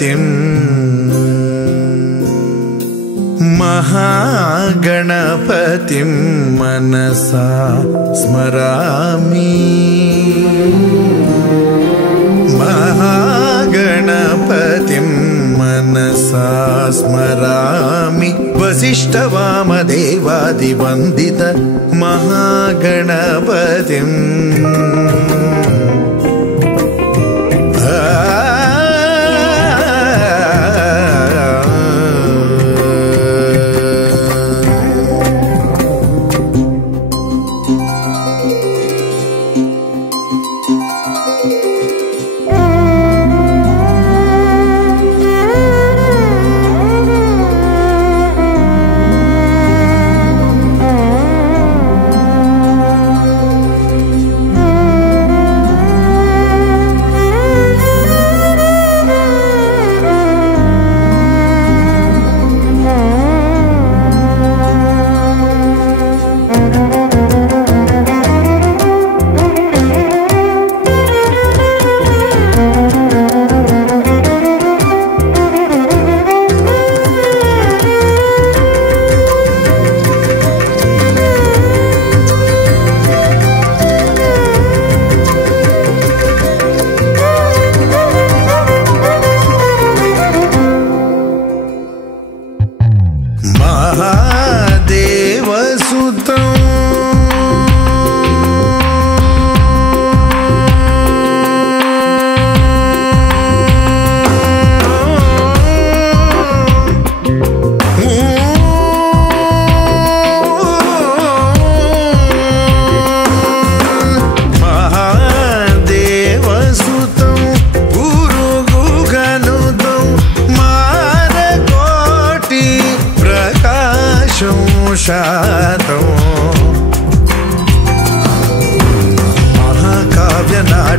गणपतिं महागणपतिं मनसा स्मरामि महागणपतिं मनसा स्मरामि वसिष्ठवामदेवादिवन्दित महागणपतिं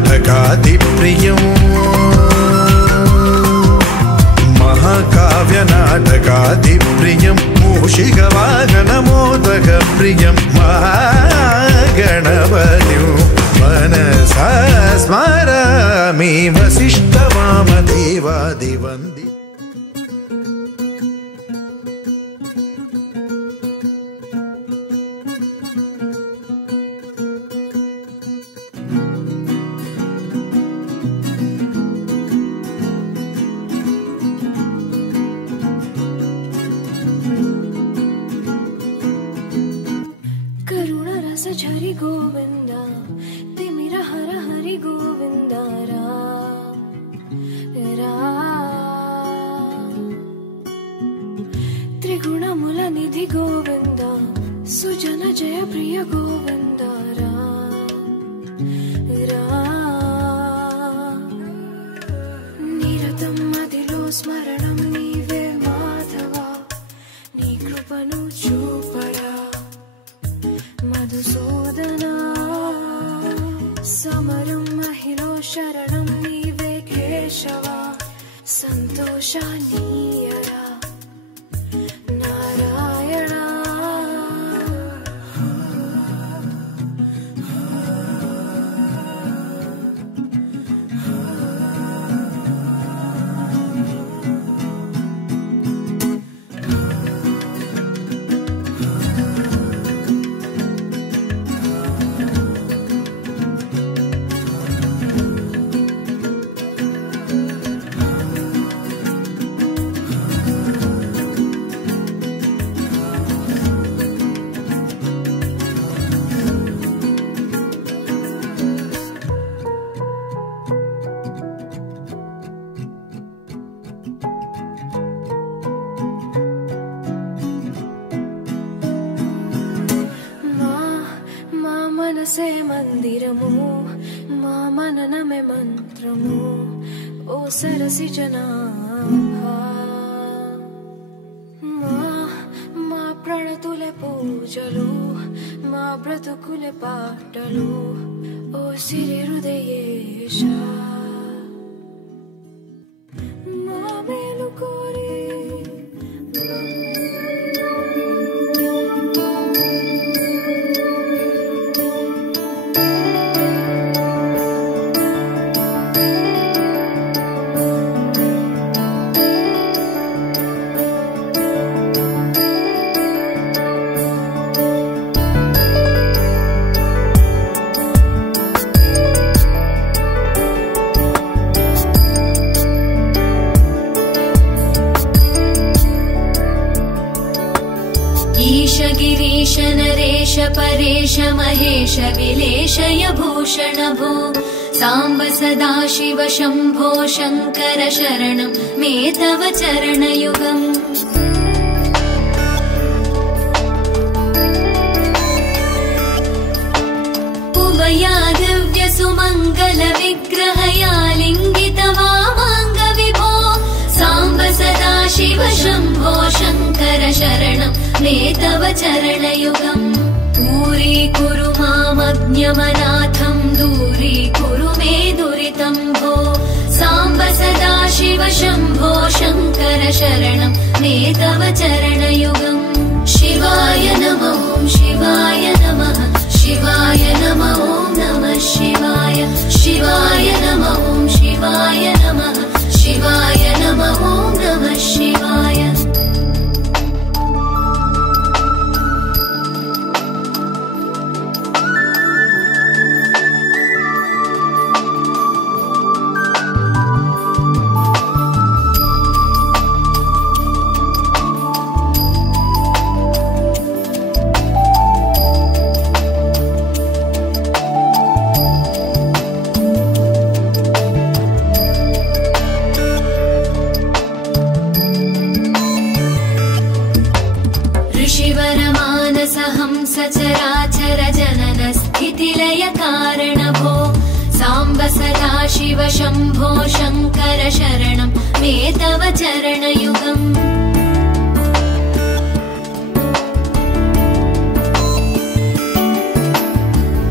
महाकाव्यनाटकादिप्रियं महाकाव्यनाटकादिप्रियं मूषिकवाहनमोदकप्रियं महागणपतिं मनसा स्मरामि वसिष्ठवामदेवादिवन्दित झरि गोविंद तिमिर हर हरि गोविंद त्रिगुणमुल निधि गोविंद सुजन जय प्रिय गोविंद निरतं मदिलो स्मरणं नीवे माधव नी कृपनु चूपड़ा मधुसूदना समरं महिलो शरणं नीवे केशवा संतोषानीयरा नारायणा मनसे मंदिरमु मा मननमे मंत्रमु ओ सरसि जनाभा मा प्रणतुले पूजलु मा ब्रतुकुले पाटलु ओ सिरि हृदयेश मा मेलु कोरि परेश महेश विलेशय भूषण भो साम्ब सदाशिव शम्भो शङ्कर शरणं मे तव चरणयुगम् उभयादिव्य सुमङ्गल विग्रहया लिङ्गित वामाङ्ग विभो साम्ब सदाशिव शम्भो शङ्कर शरणं मे तव चरणयुगम् दूरीकुरु मामज्ञमनाथं दूरीकुरु मे दुरितं भो साम्ब सदाशिव शम्भो शङ्कर शरणं मे तव चरणयुगम् शिवाय नमः शिवाय नमः शिवाय नमः नमः शिवाय शिवाय नमः शिवाय नमः शिवाय नमः नमः शिवाय सचराचर जनन स्थितिलय कारण भो साम्ब सदाशिव शम्भो शङ्कर शरणं मे तव चरणयुगम्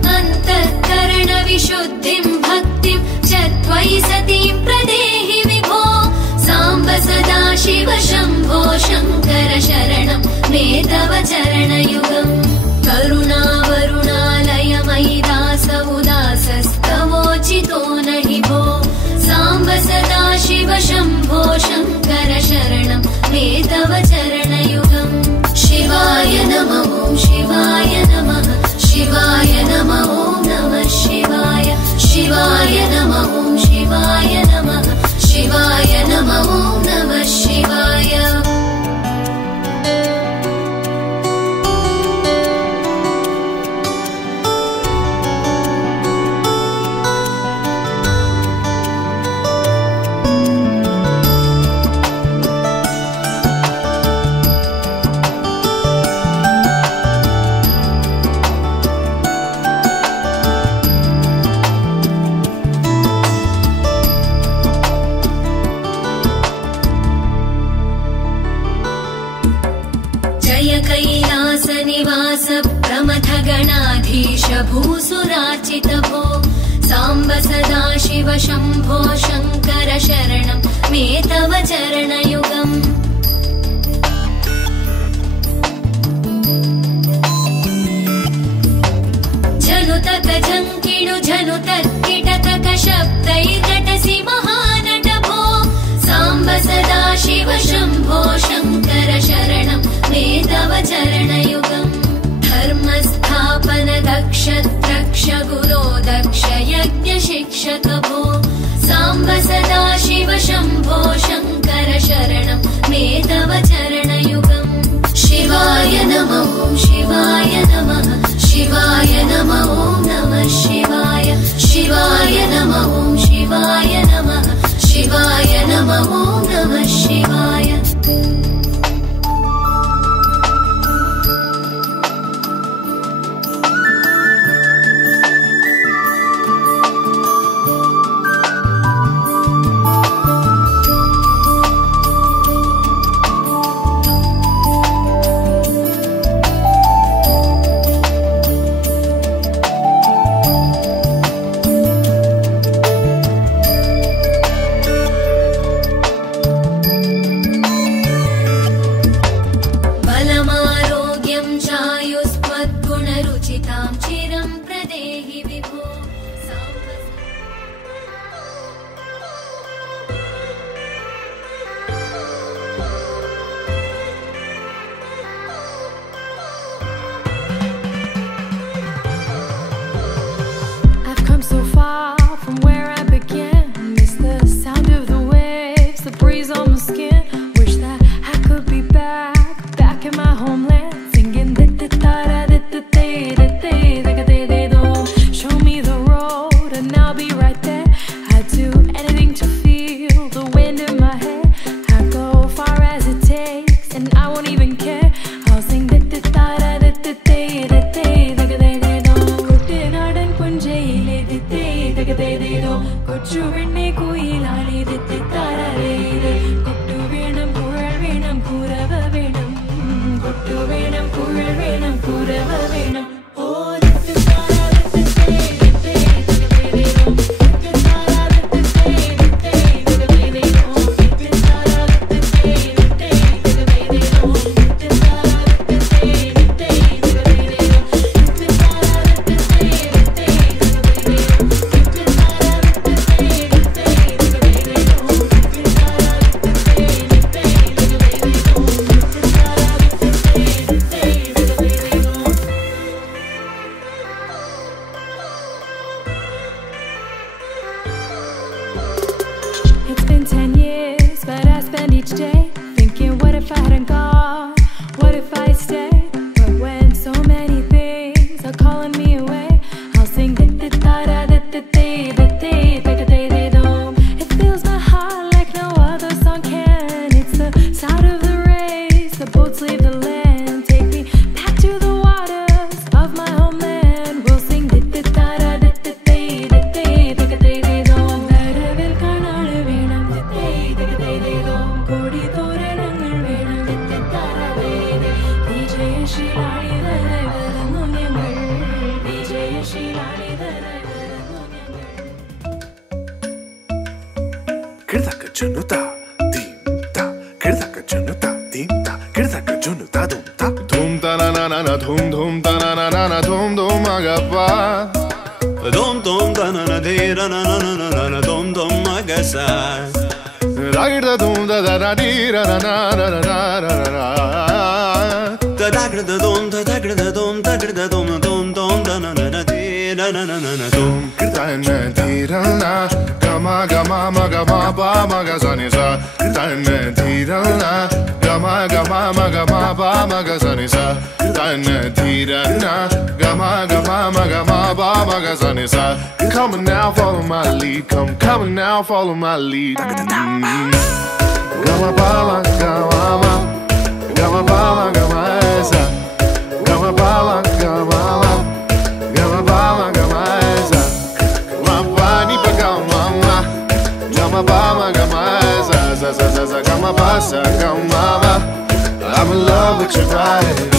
अन्तःकरण विशुद्धिं भक्तिं च त्वयि सतीं प्रदेहि विभो साम्ब सदाशिव शम्भो शङ्कर शरणं मे तव चरणयुगम् करुणावरुणालय मयि दास उदासस्तवोचितो नहि भो साम्ब सदाशिव शम्भो शङ्कर शरणं मे तव चरणयुगम् शिवाय नमः शिवाय नमः शिवाय नमः नमः शिवाय शिवाय नमः शिवाय नमः शिवाय नमः नमः शिवाय प्रमथ गणाधीश भूसुराचित भो साम्ब सदाशिव शम्भो शङ्कर शरणं मे तव चरणयुगम् झनुतक झङ्किणु झनुतक्किटतक शब्दैर्नटसि महानट भो साम्ब सदाशिव शम्भो शङ्कर शरणं मे तव चरणयुगम् धर्मस्थापन दक्ष द्रक्ष गुरो दक्ष यज्ञ शिक्षक भो साम्ब सदाशिव शम्भो शङ्कर शरणं मे तव चरणयुगम् शिवाय नमः शिवाय नमः शिवाय नमः नमः शिवाय शिवाय नमः शिवाय नमः शिवाय नमः नमः शिवाय junuta dinta kirtaka junuta dumta dhum ta na na na dhum ta na na dhum magapa Dom da na na de ra na na na na dom magasa ragda dhum da da di ra na na na na da dagra da dom da dagra da dom da dom da na na de ra na na na dom kirtana dirana gama gama magama ba magazani sa kirtana dirana gama gama magama ba magazani sa kirtana dirana gama gama magama ba magazani sa come now follow my lead come now follow my lead gama ba gama gama ba gama sa gama ba gama gama ba gama sa mapani pa gama gama ba gama sa gama ba sa gama I'm in love with your body